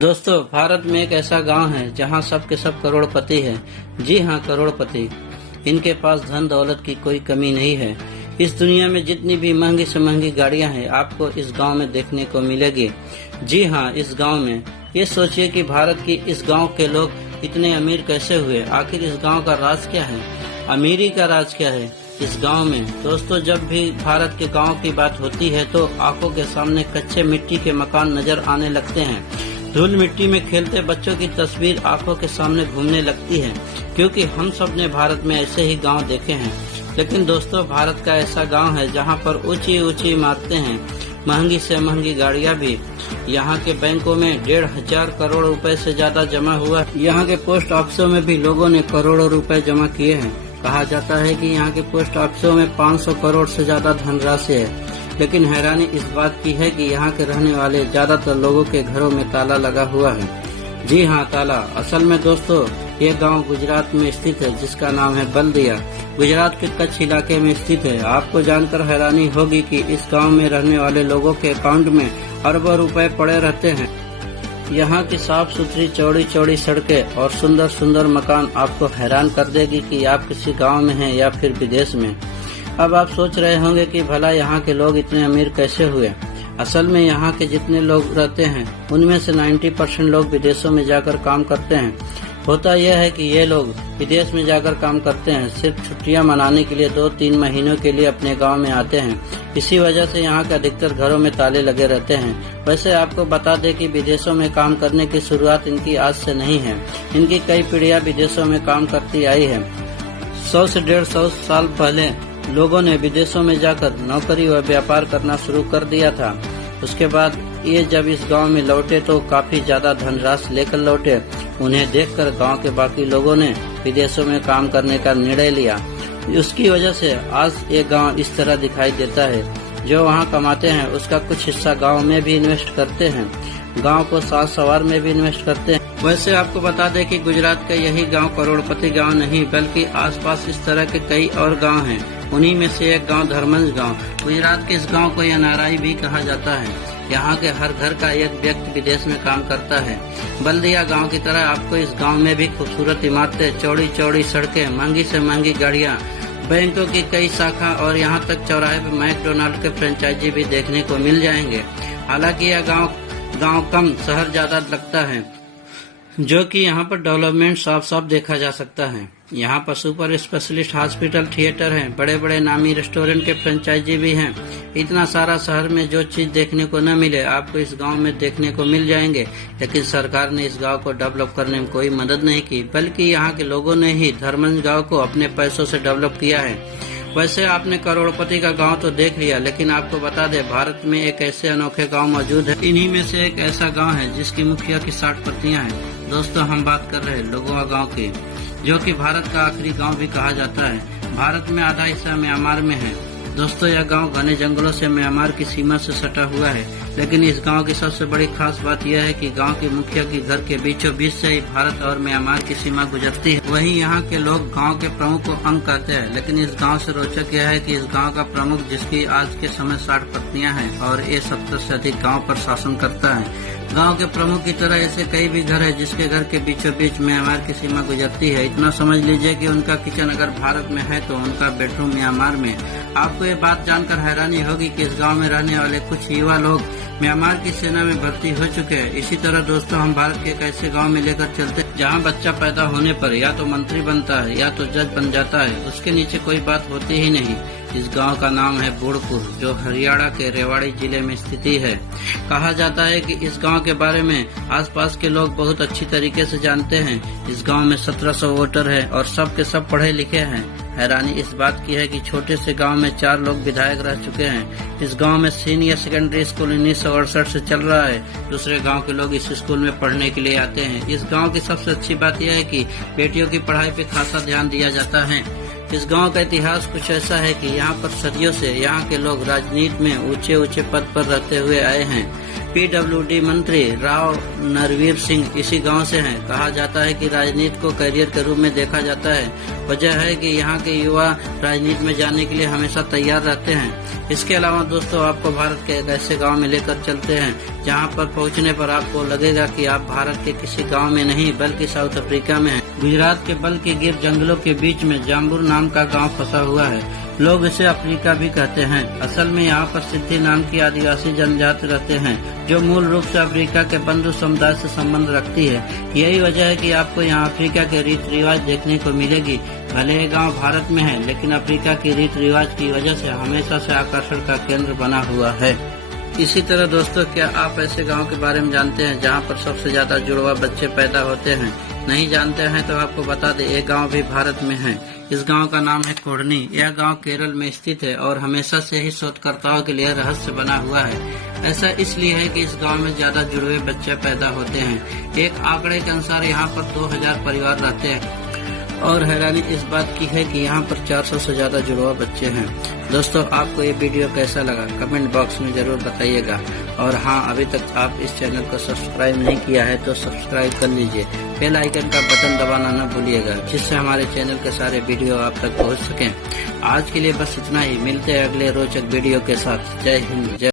दोस्तों, भारत में एक ऐसा गांव है जहां सब के सब करोड़पति हैं। जी हां, करोड़पति। इनके पास धन दौलत की कोई कमी नहीं है। इस दुनिया में जितनी भी महंगी से महंगी गाड़ियां हैं, आपको इस गांव में देखने को मिलेगी। जी हां, इस गांव में। ये सोचिए कि भारत की इस गांव के लोग इतने अमीर कैसे हुए। आखिर इस गांव का राज क्या है, अमीरी का राज क्या है इस गांव में। दोस्तों, जब भी भारत के गांव की बात होती है तो आंखों के सामने कच्चे मिट्टी के मकान नजर आने लगते हैं। धूल मिट्टी में खेलते बच्चों की तस्वीर आंखों के सामने घूमने लगती है, क्योंकि हम सब ने भारत में ऐसे ही गांव देखे हैं। लेकिन दोस्तों, भारत का ऐसा गांव है जहां पर ऊंची ऊंची इमारतें हैं, महंगी से महंगी गाड़ियां भी। यहाँ के बैंकों में 1,500 करोड़ रुपए से ज्यादा जमा हुआ। यहाँ के पोस्ट ऑफिसों में भी लोगों ने करोड़ों रुपए जमा किए हैं। कहा जाता है कि यहाँ के पोस्ट ऑफिसों में 500 करोड़ से ज्यादा धनराशि है। लेकिन हैरानी इस बात की है कि यहाँ के रहने वाले ज्यादातर लोगों के घरों में ताला लगा हुआ है। जी हाँ, ताला। असल में दोस्तों, ये गांव गुजरात में स्थित है, जिसका नाम है बल्दिया। गुजरात के कच्छ इलाके में स्थित है। आपको जानकर हैरानी होगी कि इस गांव में रहने वाले लोगों के अकाउंट में अरबों रुपए पड़े रहते हैं। यहाँ की साफ सुथरी चौड़ी चौड़ी सड़कें और सुंदर सुंदर मकान आपको हैरान कर देगी कि आप किसी गांव में हैं या फिर विदेश में। अब आप सोच रहे होंगे कि भला यहाँ के लोग इतने अमीर कैसे हुए। असल में यहाँ के जितने लोग रहते हैं उनमें से 90% लोग विदेशों में जाकर काम करते हैं। होता यह है कि ये लोग विदेश में जाकर काम करते हैं, सिर्फ छुट्टियां मनाने के लिए 2-3 महीनों के लिए अपने गांव में आते हैं। इसी वजह से यहाँ के अधिकतर घरों में ताले लगे रहते हैं। वैसे आपको बता दें कि विदेशों में काम करने की शुरुआत इनकी आज से नहीं है। इनकी कई पीढ़ियां विदेशों में काम करती आई है। 100 से 150 साल पहले लोगों ने विदेशों में जाकर नौकरी व व्यापार करना शुरू कर दिया था। उसके बाद ये जब इस गांव में लौटे तो काफी ज्यादा धनराशि लेकर लौटे। उन्हें देखकर गांव के बाकी लोगों ने विदेशों में काम करने का निर्णय लिया। उसकी वजह से आज ये गांव इस तरह दिखाई देता है। जो वहां कमाते हैं उसका कुछ हिस्सा गांव में भी इन्वेस्ट करते हैं, गांव को साज सवार में भी इन्वेस्ट करते हैं। वैसे आपको बता दें कि गुजरात का यही गांव करोड़पति गांव नहीं, बल्कि आसपास इस तरह के कई और गांव हैं। उन्हीं में से एक गांव धर्मंज गांव। गुजरात के इस गांव को एनआरआई भी कहा जाता है। यहाँ के हर घर का एक व्यक्ति विदेश में काम करता है। बल्दिया गांव की तरह आपको इस गांव में भी खूबसूरत इमारतें, चौड़ी चौड़ी सड़कें, महंगी से महंगी गाड़ियाँ, बैंकों की कई शाखा और यहाँ तक चौराहे पर मैकडोनाल्ड के फ्रेंचाइजी भी देखने को मिल जाएंगे। हालांकि यह गांव कम, शहर ज्यादा लगता है, जो कि यहाँ पर डेवलपमेंट साफ साफ देखा जा सकता है। यहाँ पर सुपर स्पेशलिस्ट हॉस्पिटल, थिएटर हैं, बड़े बड़े नामी रेस्टोरेंट के फ्रेंचाइजी भी हैं। इतना सारा शहर में जो चीज देखने को न मिले आपको इस गांव में देखने को मिल जाएंगे। लेकिन सरकार ने इस गांव को डेवलप करने में कोई मदद नहीं की, बल्कि यहाँ के लोगों ने ही धर्मंज गांव को अपने पैसों से डेवलप किया है। वैसे आपने करोड़पति का गांव तो देख लिया, लेकिन आपको बता दें भारत में एक ऐसे अनोखे गांव मौजूद है। इन्हीं में से एक ऐसा गांव है जिसकी मुखिया की 60 पत्नियां हैं। दोस्तों, हम बात कर रहे हैं लोगोवा गांव की, जो कि भारत का आखिरी गांव भी कहा जाता है। भारत में आधा हिस्सा म्यांमार में है। दोस्तों, यह गांव घने जंगलों से म्यांमार की सीमा से सटा हुआ है। लेकिन इस गांव की सबसे बड़ी खास बात यह है कि गांव की मुखिया के घर के बीचों बीच से ही भारत और म्यांमार की सीमा गुजरती है। वहीं यहाँ के लोग गांव के प्रमुख को अंग कहते हैं। लेकिन इस गांव से रोचक यह है कि इस गांव का प्रमुख, जिसकी आज के समय 60 पत्नियां हैं और ये 70 से अधिक गाँव पर शासन करता है। गांव के प्रमुख की तरह ऐसे कई भी घर है जिसके घर के बीचों बीच म्यांमार की सीमा गुजरती है। इतना समझ लीजिए कि उनका किचन अगर भारत में है तो उनका बेडरूम म्यांमार में। आपको ये बात जानकर हैरानी होगी कि इस गांव में रहने वाले कुछ युवा लोग म्यांमार की सेना में भर्ती हो चुके हैं। इसी तरह दोस्तों, हम भारत के एक ऐसे गाँव में लेकर चलते हैं जहाँ बच्चा पैदा होने पर या तो मंत्री बनता है या तो जज बन जाता है, उसके नीचे कोई बात होती ही नहीं। इस गांव का नाम है बोड़पुर, जो हरियाणा के रेवाड़ी जिले में स्थित है। कहा जाता है कि इस गांव के बारे में आसपास के लोग बहुत अच्छी तरीके से जानते हैं। इस गांव में 1700 वोटर है और सब के सब पढ़े लिखे हैं। हैरानी इस बात की है कि छोटे से गांव में 4 लोग विधायक रह चुके हैं। इस गांव में सीनियर सेकेंडरी स्कूल 1968 से चल रहा है। दूसरे गांव के लोग इस स्कूल में पढ़ने के लिए आते हैं। इस गांव की सबसे अच्छी बात यह है कि बेटियों की पढ़ाई पे खासा ध्यान दिया जाता है। इस गांव का इतिहास कुछ ऐसा है कि यहाँ पर सदियों से यहाँ के लोग राजनीति में ऊंचे ऊंचे पद पर रहते हुए आए हैं। PWD मंत्री राव नरवीर सिंह इसी गांव से हैं। कहा जाता है कि राजनीति को करियर के रूप में देखा जाता है। वजह है कि यहाँ के युवा राजनीति में जाने के लिए हमेशा तैयार रहते हैं। इसके अलावा दोस्तों, आपको भारत के एक ऐसे गांव में लेकर चलते हैं जहां पर पहुंचने पर आपको लगेगा कि आप भारत के किसी गांव में नहीं बल्कि साउथ अफ्रीका में हैं। गुजरात के बल के गिर जंगलों के बीच में जाम्बुर नाम का गांव फंसा हुआ है। लोग इसे अफ्रीका भी कहते हैं। असल में यहाँ पर सिद्धि नाम की आदिवासी जनजाति रहते हैं जो मूल रूप से अफ्रीका के बंधु समुदाय से संबंध रखती है। यही वजह है कि आपको यहाँ अफ्रीका के रीति रिवाज देखने को मिलेगी। भले ये गांव भारत में है, लेकिन अफ्रीका की रीति रिवाज की वजह से हमेशा से आकर्षण का केंद्र बना हुआ है। इसी तरह दोस्तों, क्या आप ऐसे गांव के बारे में जानते हैं जहां पर सबसे ज्यादा जुड़वा बच्चे पैदा होते हैं? नहीं जानते हैं तो आपको बता दें, एक गांव भी भारत में है। इस गांव का नाम है कोडनी। यह गांव केरल में स्थित है और हमेशा से ही शोधकर्ताओं के लिए रहस्य बना हुआ है। ऐसा इसलिए है कि इस गांव में ज्यादा जुड़वे बच्चे पैदा होते हैं। एक आंकड़े के अनुसार यहाँ पर 2000 परिवार रहते हैं और हैरानी इस बात की है कि यहाँ पर 400 से ज्यादा जुड़वा बच्चे हैं। दोस्तों, आपको ये वीडियो कैसा लगा कमेंट बॉक्स में जरूर बताइएगा। और हाँ, अभी तक आप इस चैनल को सब्सक्राइब नहीं किया है तो सब्सक्राइब कर लीजिए। बेल आइकन का बटन दबाना न भूलिएगा, जिससे हमारे चैनल के सारे वीडियो आप तक पहुँच सकें। आज के लिए बस इतना ही। मिलते हैं अगले रोचक वीडियो के साथ। जय हिंद। जय